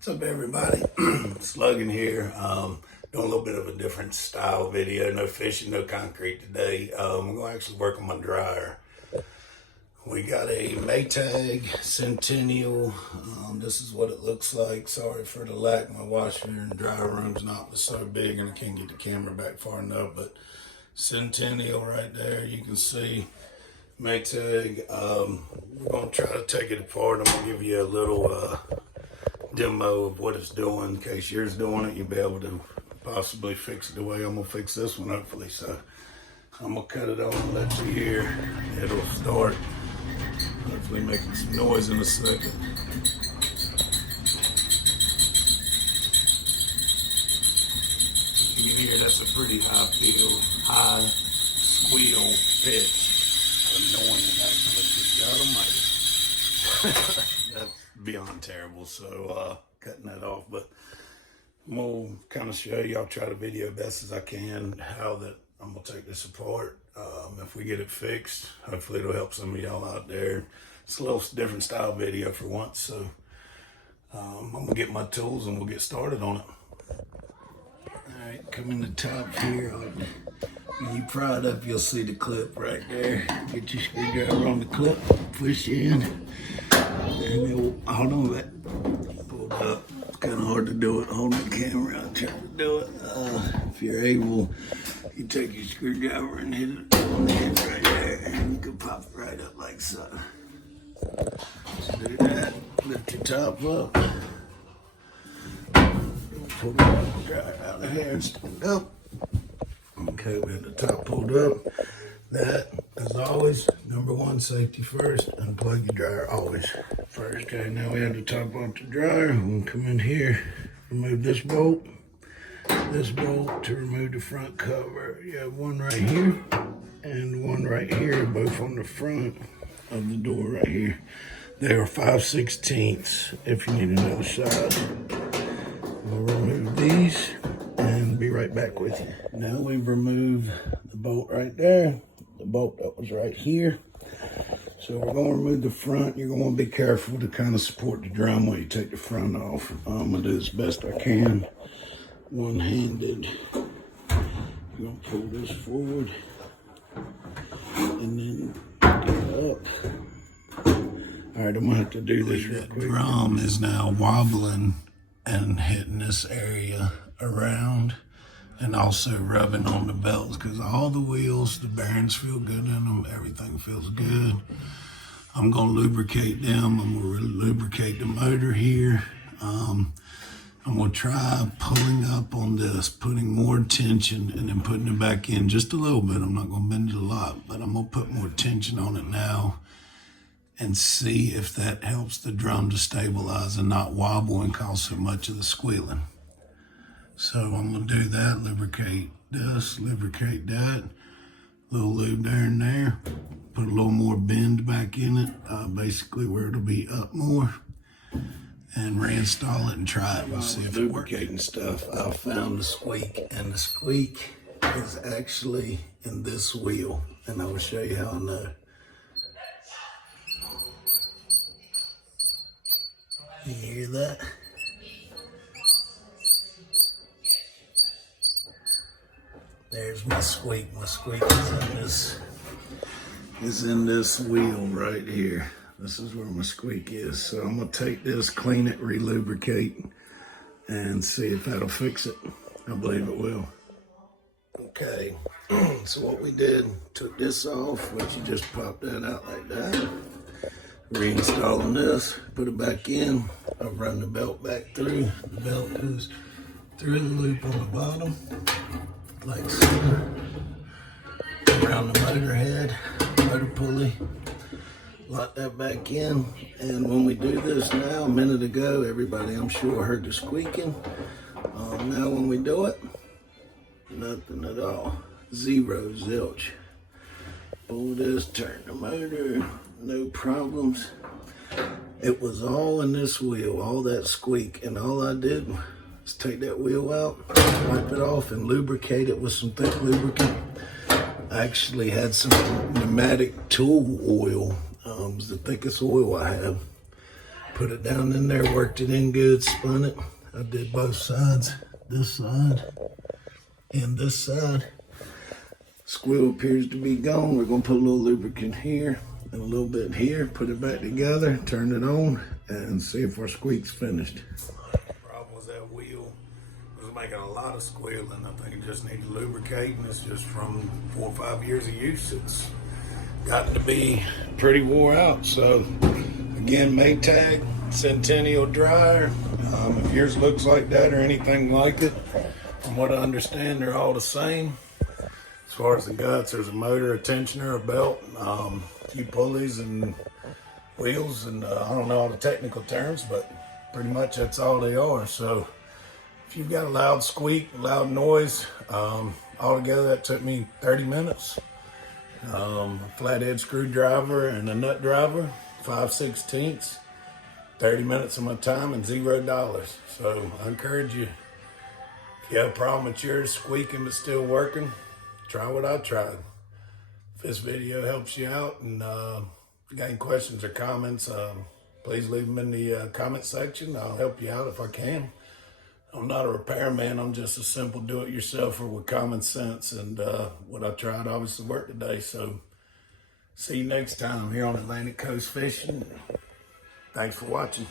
What's up, everybody? Slugging here. Doing a little bit of a different style video. No fishing, no concrete today. I'm going to actually work on my dryer. We got a Maytag Centennial. This is what it looks like. Sorry for the lack. My washer and dryer room's not so big and I can't get the camera back far enough, but Centennial right there, you can see Maytag. We're going to try to take it apart. I'm going to give you a little demo of what it's doing. In case yours doing it, you'll be able to possibly fix it the way I'm going to fix this one, hopefully. So I'm going to cut it on and let you hear. It'll start hopefully making some noise in a second. You can hear that's a pretty high squeal pitch. Annoying, actually. Good God almighty. That's beyond terrible, so cutting that off. But I'm gonna kind of show you, I'll try to video best as I can how that I'm gonna take this apart. If we get it fixed, hopefully it'll help some of y'all out there. It's a little different style video for once, so I'm gonna get my tools and we'll get started on it. Alright, come in the top here. When you pry it up, you'll see the clip right there. Get your screwdriver on the clip, push in, and then hold on, that pulled up. It's kind of hard to do it holding the camera. I'm trying to do it. If you're able, you take your screwdriver and hit it on the edge right there, and you can pop it right up like so. So do that. Lift your top up. Pull the dryer out of here and stand up. Okay, we have the top pulled up. That, as always, number one, safety first. Unplug your dryer always first. Okay, now we have the top off the dryer. I'm going to come in here, remove this bolt to remove the front cover. You have one right here and one right here, both on the front of the door right here. They are 5/16 if you need another size. We'll remove these and be right back with you. Now we've removed the bolt right there, the bolt that was right here. So we're going to remove the front. You're going to be careful to kind of support the drum when you take the front off. I'm going to do this best I can, one-handed. You're going to pull this forward and then get up. All right, I'm going to have to do this real quick. The drum is now wobbling and hitting this area around and also rubbing on the belts because all the wheels, the bearings feel good in them, everything feels good. I'm going to lubricate them. I'm going to lubricate the motor here. I'm going to try pulling up on this, putting more tension and then putting it back in just a little bit. I'm not going to bend it a lot, but I'm going to put more tension on it now and see if that helps the drum to stabilize and not wobble and cause so much of the squealing. So I'm gonna do that, lubricate this, lubricate that, little lube there and there, put a little more bend back in it, basically where it'll be up more, and reinstall it and try it and see if it works. Lubricating stuff, I found the squeak, and the squeak is actually in this wheel, and I will show you how I know. You hear that? There's my squeak. My squeak is in this wheel right here. This is where my squeak is. So I'm gonna take this, clean it, re-lubricate, and see if that'll fix it. I believe it will. Okay, so what we did, took this off, which you just pop that out like that. Reinstalling this, put it back in. I've run the belt back through. The belt goes through the loop on the bottom, like so. Around the motor head, motor pulley. Lock that back in. And when we do this now, a minute ago, everybody I'm sure heard the squeaking. Now when we do it, nothing at all. Zero, zilch. Pull this, turn the motor. No problems. It was all in this wheel, all that squeak, and all I did was take that wheel out, wipe it off, and lubricate it with some thick lubricant. I actually had some pneumatic tool oil. It was the thickest oil I have. Put it down in there, worked it in good, spun it. I did both sides, this side and this side. Squeal appears to be gone. We're gonna put a little lubricant here and a little bit here, put it back together, turn it on, and see if our squeak's finished. The problem was that wheel was making a lot of squealing. I think it just needs lubricating. It's just from 4 or 5 years of use. It's gotten to be pretty wore out. So again, Maytag Centennial dryer. If yours looks like that or anything like it, from what I understand, they're all the same. As far as the guts, there's a motor, a tensioner, a belt, a few pulleys and wheels, and I don't know all the technical terms, but pretty much that's all they are. So if you've got a loud squeak, loud noise, altogether that took me 30 minutes. Flathead screwdriver and a nut driver, 5/16, 30 minutes of my time and $0. So I encourage you, if you have a problem with yours squeaking but still working, try what I tried. If this video helps you out and if you got any questions or comments, please leave them in the comment section. I'll help you out if I can. I'm not a repairman. I'm just a simple do-it-yourselfer with common sense, and what I tried obviously worked today. So see you next time here on Atlantic Coast Fishing. Thanks for watching.